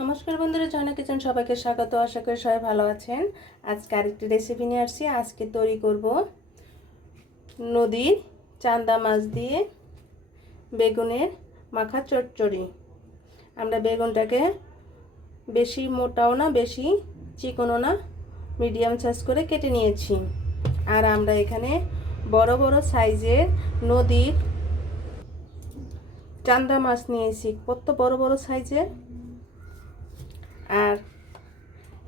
নমস্কার বন্ধুরা, জয়না কিচেন সবাইকে স্বাগত। আশা করি সবাই ভালো আছেন। আজকে আরেকটি রেসিপি নিয়ে আসছি। আজকে তৈরি করব নদীর চান্দা মাছ দিয়ে বেগুনের মাখা চচ্চড়ি। আমরা বেগুনটাকে বেশি মোটাও না, বেশি চিকনও না মিডিয়াম সাইজ করে কেটে নিয়েছি। আর আমরা এখানে বড় বড় সাইজের নদীর চান্দা মাছ নিয়েছি। কত বড় বড় সাইজের আর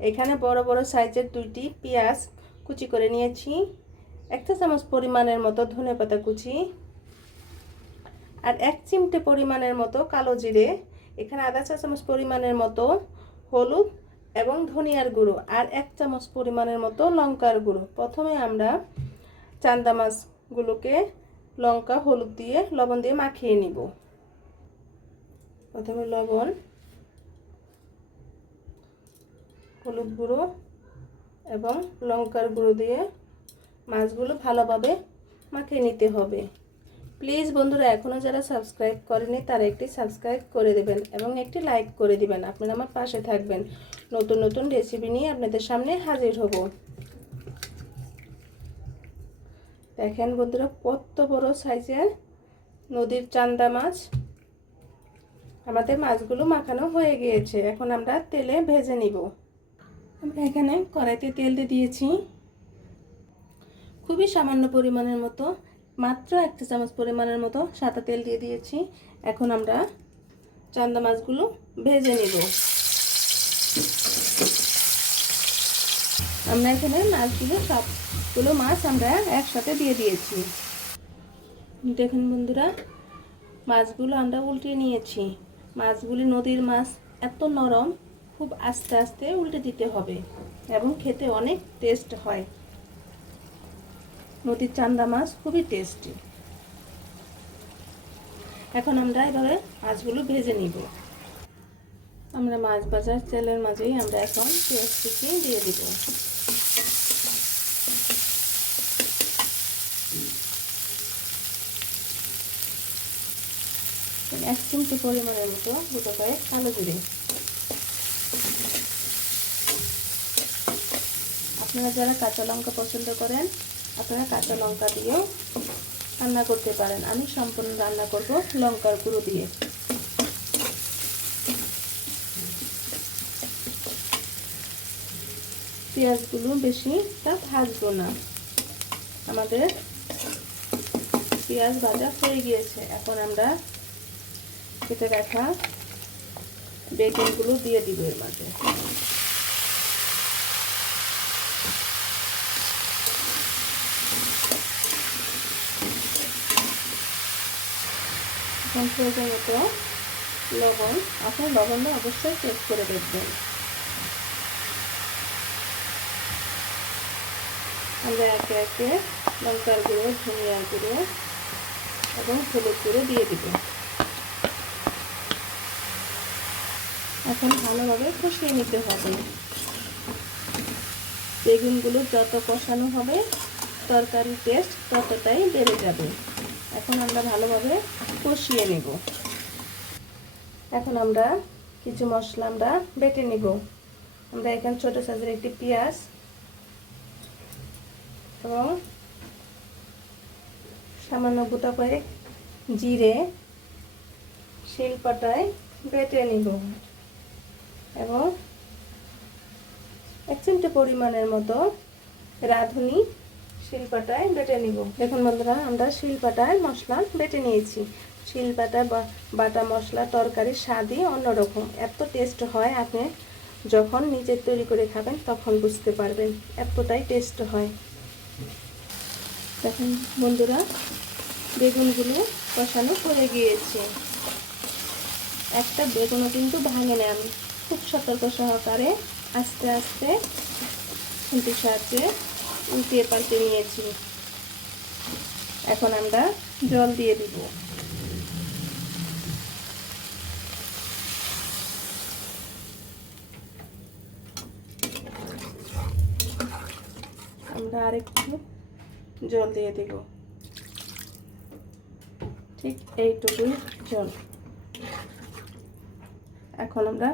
এখানে বড় বড় সাইজের দুইটি পেঁয়াজ কুচি করে নিয়েছি। একটা চামচ পরিমাণের মতো ধনে পাতা কুচি আর এক চিমটে পরিমাণের মতো কালো জিরে, এখানে আধা চা চামচ পরিমাণের মতো হলুদ এবং ধনিয়ার গুঁড়ো আর এক চামচ পরিমাণের মতো লঙ্কার গুঁড়ো। প্রথমে আমরা চান্দা মাছগুলোকে লঙ্কা, হলুদ দিয়ে লবণ দিয়ে মাখিয়ে নিব। প্রথমে লবণ হলুদ গুঁড়ো এবং লঙ্কার গুঁড়ো দিয়ে মাছগুলো ভালোভাবে মাখিয়ে নিতে হবে। প্লিজ বন্ধুরা এখনও যারা সাবস্ক্রাইব করেনি তারা একটি সাবস্ক্রাইব করে দেবেন এবং একটি লাইক করে দিবেন। আপনারা আমার পাশে থাকবেন। নতুন নতুন রেসিপি নিয়ে আপনাদের সামনে হাজির হব। দেখেন বন্ধুরা, কত বড় সাইজের নদীর চান্দা মাছ। আমাদের মাছগুলো মাখানো হয়ে গিয়েছে। এখন আমরা তেলে ভেজে নিব। আমরা এখানে কড়াইতে তেল দিয়ে দিয়েছি। খুবই সামান্য পরিমাণের মতো, মাত্র একটা চামচ পরিমাণের মতো সাদা তেল দিয়ে দিয়েছি। এখন আমরা চান্দা মাছগুলো ভেজে নিব। আমরা এখানে মাছগুলো সবগুলো মাছ আমরা একসাথে দিয়ে দিয়েছি। দেখুন বন্ধুরা, মাছগুলো আমরা উল্টিয়ে নিয়েছি। মাছগুলি নদীর মাছ, এত নরম। খুব আস্তে আস্তে উল্টে দিতে হবে এবং খেতে অনেক টেস্ট হয়। নদীর চান্দা মাছ খুবই টেস্টি এখন আমরা এভাবে মাছগুলো ভেজে নিব। আমরা মাছ বাজার তেলের মাঝেই আমরা এখন পেঁয়াজ দিয়ে দিব। এক চিমটি পরিমাণের মতো দুটো কয়েক কালো জিরে। আপনারা যারা কাঁচা লঙ্কা পছন্দ করেন, আপনারা কাঁচা লঙ্কা দিয়েও রান্না করতে পারেন। আমি সম্পূর্ণ রান্না করব লঙ্কার গুঁড়ো দিয়ে। পেঁয়াজগুলো বেশি তা ভাজবো না। আমাদের পেঁয়াজ ভাজা হয়ে গিয়েছে। এখন আমরা কেটে রাখা বেগুনগুলো দিয়ে দিব এর মাঝে এখন প্রয়োজন মতো লবণ। আপনার লবণটা অবশ্যই চেক করে দেখবেন। আমরা একে একে লঙ্কার গুঁড়ো, ধনিয়ার গুঁড়ো এবং হলুদ গুঁড়ো দিয়ে দিব। এখন ভালোভাবে কষিয়ে নিতে হবে। বেগুনগুলো যত কষানো হবে, তরকারির টেস্ট ততটাই বেড়ে যাবে। এখন আমরা ভালোভাবে কষিয়ে নেব। এখন আমরা কিছু মশলা আমরা বেটে নিব। আমরা এখানে ছোট সাইজের একটি পেঁয়াজ এবং সামান্য গোটা কয়েক জিরে শিলপাটায় বেটে নিব এবং এক চিমটে পরিমাণের মতো রাঁধুনি শিলপাটায় বেটে নিব। দেখুন বন্ধুরা আমরা শিলপাটায় মশলা বেটে নিয়েছি। শিলপাটা বাটা মশলা তরকারির স্বাদই অন্যরকম। এত টেস্ট হয় আপনি যখন নিজে তৈরি করে খাবেন তখন বুঝতে পারবেন এতটাই টেস্ট হয়। দেখুন বন্ধুরা, বেগুনগুলো কষানো করে গিয়েছে। একটা বেগুনও কিন্তু ভাঙে না আমি। খুব সতর্ক সহকারে আস্তে আস্তে খুন্তির সাহায্যে উল্টিয়ে পাল্টে নিয়েছি। এখন আমরা জল দিয়ে দিব। আমরা আরেকটু জল দিয়ে দেব। ঠিক এইটুকুই জল। এখন আমরা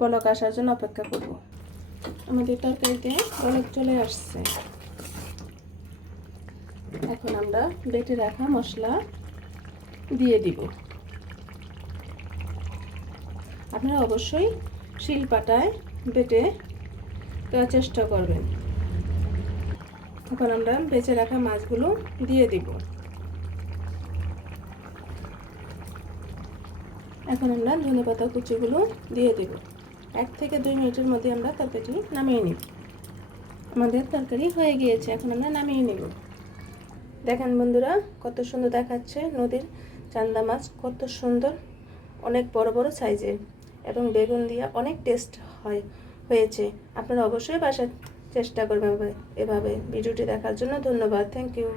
বলক আসার জন্য অপেক্ষা করব। আমাদের তরকারিতে বলক চলে আসছে। এখন আমরা বেটে রাখা মশলা দিয়ে দিব। আপনারা অবশ্যই শিলপাটায় বেটে দেওয়ার চেষ্টা করবেন। এখন আমরা বেঁচে রাখা মাছগুলো দিয়ে দিব। এখন আমরা ধনে পাতা কুচিগুলো দিয়ে দেব। এক থেকে দুই মিনিটের মধ্যে আমরা তরকারিটি নামিয়ে নিব। আমাদের তরকারি হয়ে গিয়েছে, এখন আমরা নামিয়ে নেব। দেখেন বন্ধুরা, কত সুন্দর দেখাচ্ছে নদীর চান্দা মাছ, কত সুন্দর, অনেক বড় বড় সাইজের এবং বেগুন দিয়ে অনেক টেস্ট হয়, হয়েছে। আপনারা অবশ্যই বাসার চেষ্টা করবেন এভাবে ভিডিওটি দেখার জন্য ধন্যবাদ। Thank you